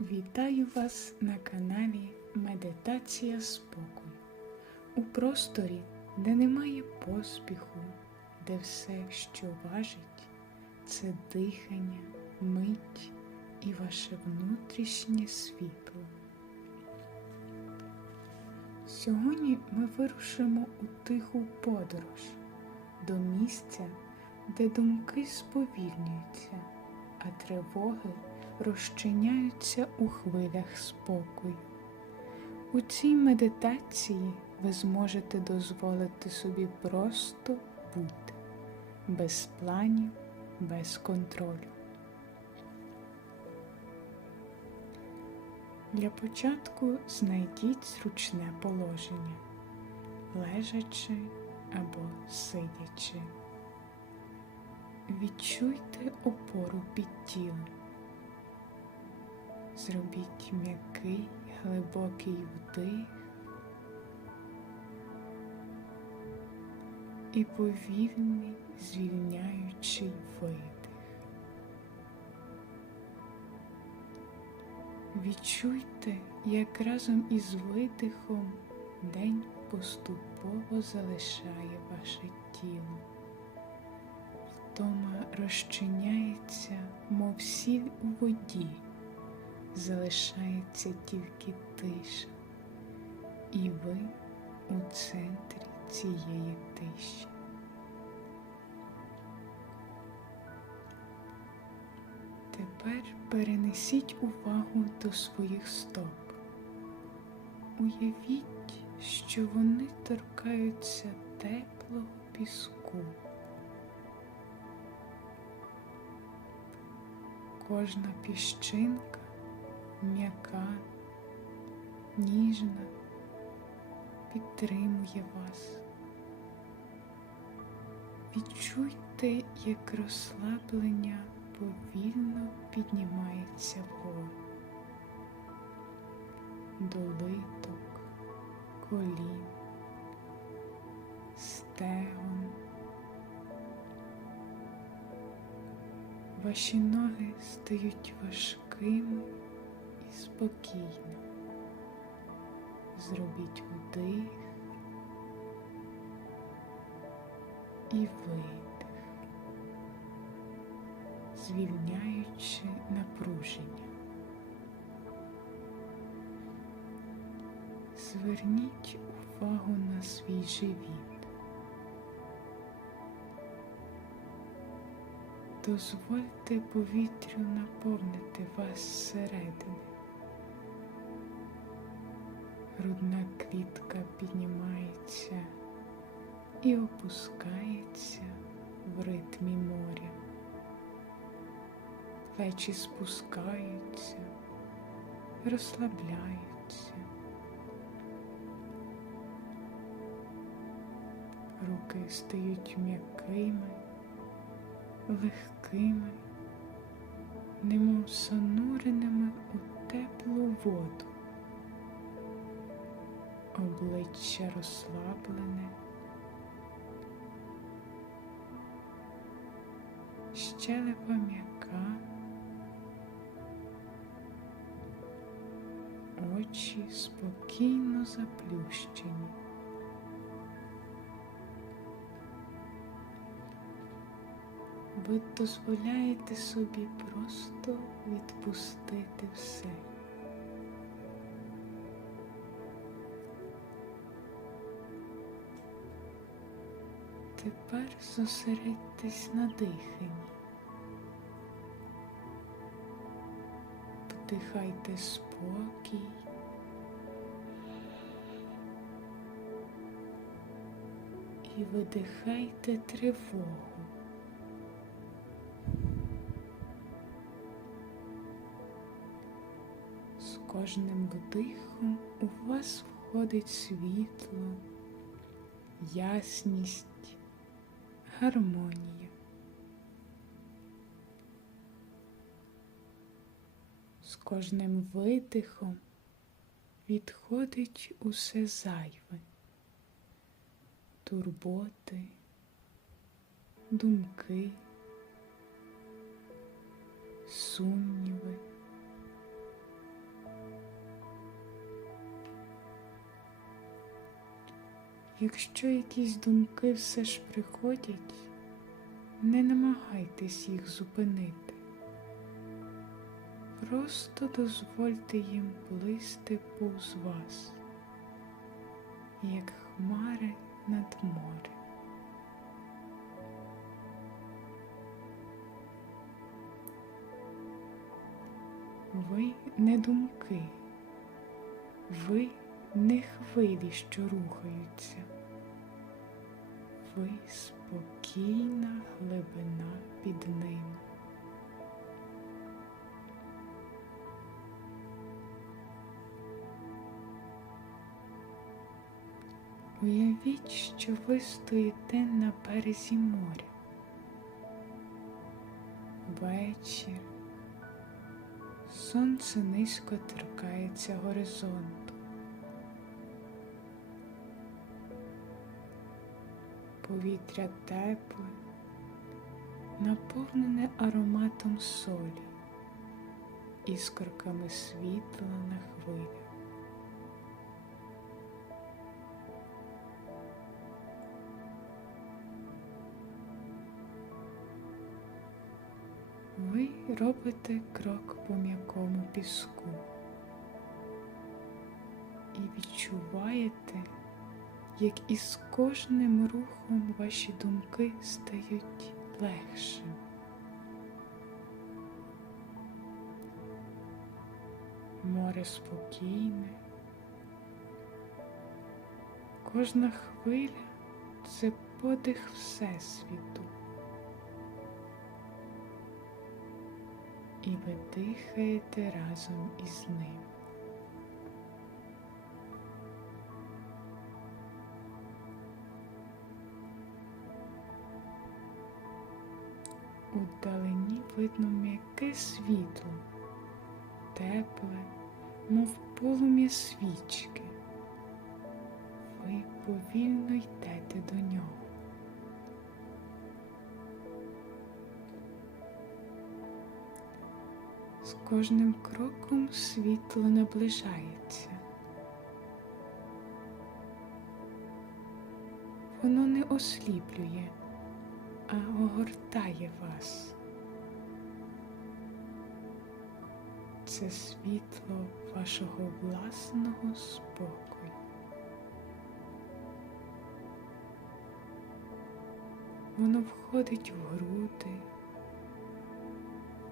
Вітаю вас на каналі Медитація Спокою у просторі, де немає поспіху, де все, що важить, це дихання, мить і ваше внутрішнє світло. Сьогодні ми вирушимо у тиху подорож до місця, де думки сповільнюються, а тривоги розчиняються у хвилях спокою. У цій медитації ви зможете дозволити собі просто бути, без планів, без контролю. Для початку знайдіть зручне положення, лежачи або сидячи. Відчуйте опору під тілом. Зробіть м'який глибокий вдих і повільний звільняючий видих. Відчуйте, як разом із видихом день поступово залишає ваше тіло. Втома розчиняється, мов сіль у воді залишається тільки тиша, і ви у центрі цієї тиші. Тепер перенесіть увагу до своїх стоп. Уявіть, що вони торкаються теплого піску. Кожна піщинка м'яка, ніжна, підтримує вас. Відчуйте, як розслаблення повільно піднімається вгору, до литок, колін, стегон. Ваші ноги стають важкими і спокійно. Зробіть вдих і видих, звільняючи напруження. Зверніть увагу на свій живіт. Дозвольте повітрю наповнити вас зсередини. Грудна клітка піднімається і опускається в ритмі моря. Плечі спускаються, розслабляються. Руки стають м'якими легкими, немов сонуреними у теплу воду, обличчя розслаблене, щелепа м'яка, очі спокійно заплющені. Ви дозволяєте собі просто відпустити все. Тепер зосередьтесь на диханні. Вдихайте спокій. І видихайте тривогу. Кожним вдихом у вас входить світло, ясність, гармонія. З кожним видихом відходить усе зайве, турботи, думки, сумніви Якщо якісь думки все ж приходять, не намагайтесь їх зупинити. Просто дозвольте їм плисти повз вас, як хмари над морем. Ви не думки, ви не хвилі, що рухаються, ви спокійна глибина під ними. Уявіть, що ви стоїте на березі моря. Вечір. Сонце низько торкається горизонту. Повітря тепле, наповнене ароматом солі, іскорками світла на хвилях. Ви робите крок по м'якому піску і відчуваєте, як із кожним рухом ваші думки стають легшими. Море спокійне, кожна хвиля це подих Всесвіту. і ви дихаєте разом із ним. Удалені видно м'яке світло, тепле, мов полум'я свічки. Ви повільно йдете до нього. З кожним кроком світло наближається. Воно не осліплює, а огортає вас. Це світло вашого власного спокою. Воно входить в груди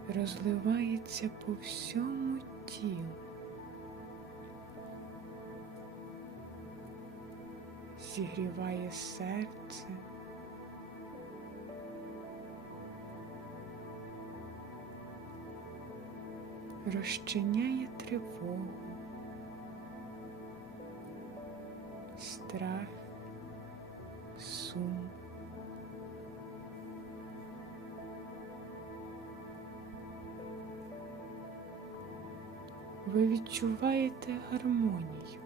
розливається по всьому тілу. Зігріває серце. Розчиняє тривогу, страх, сум. ви відчуваєте гармонію,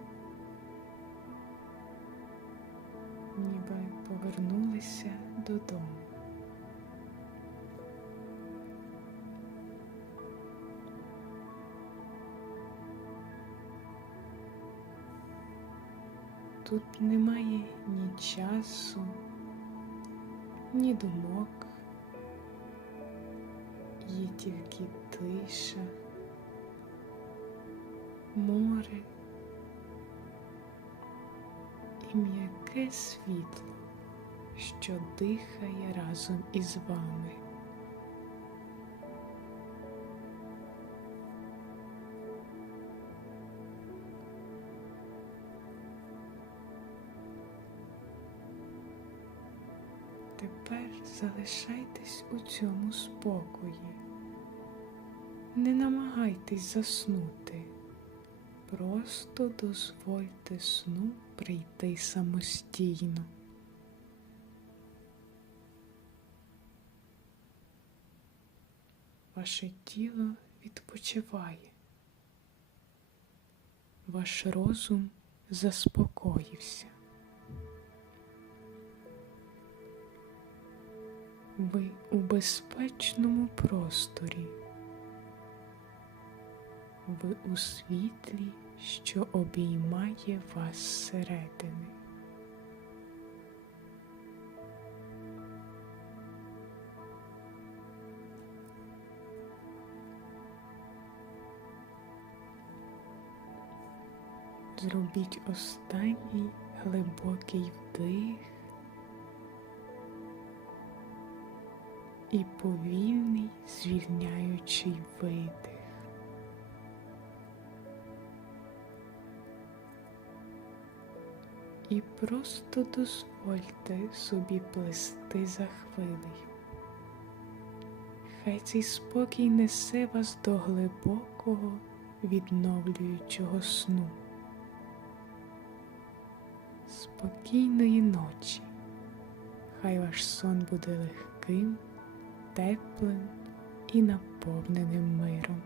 ніби повернулися додому. Тут немає ні часу, ні думок, є тільки тиша море і м'яке світло, що дихає разом із вами. Тепер залишайтесь у цьому спокої. Не намагайтесь заснути. Просто дозвольте сну прийти самостійно. Ваше тіло відпочиває, ваш розум заспокоївся. ви у безпечному просторі, ви у світлі, що обіймає вас зсередини. Зробіть останній глибокий вдих. І повільний звільняючий видих. І просто дозвольте собі плести за хвилею. Хай цей спокій несе вас до глибокого відновлюючого сну. Спокійної ночі. Хай ваш сон буде легким, теплим і наповненим миром.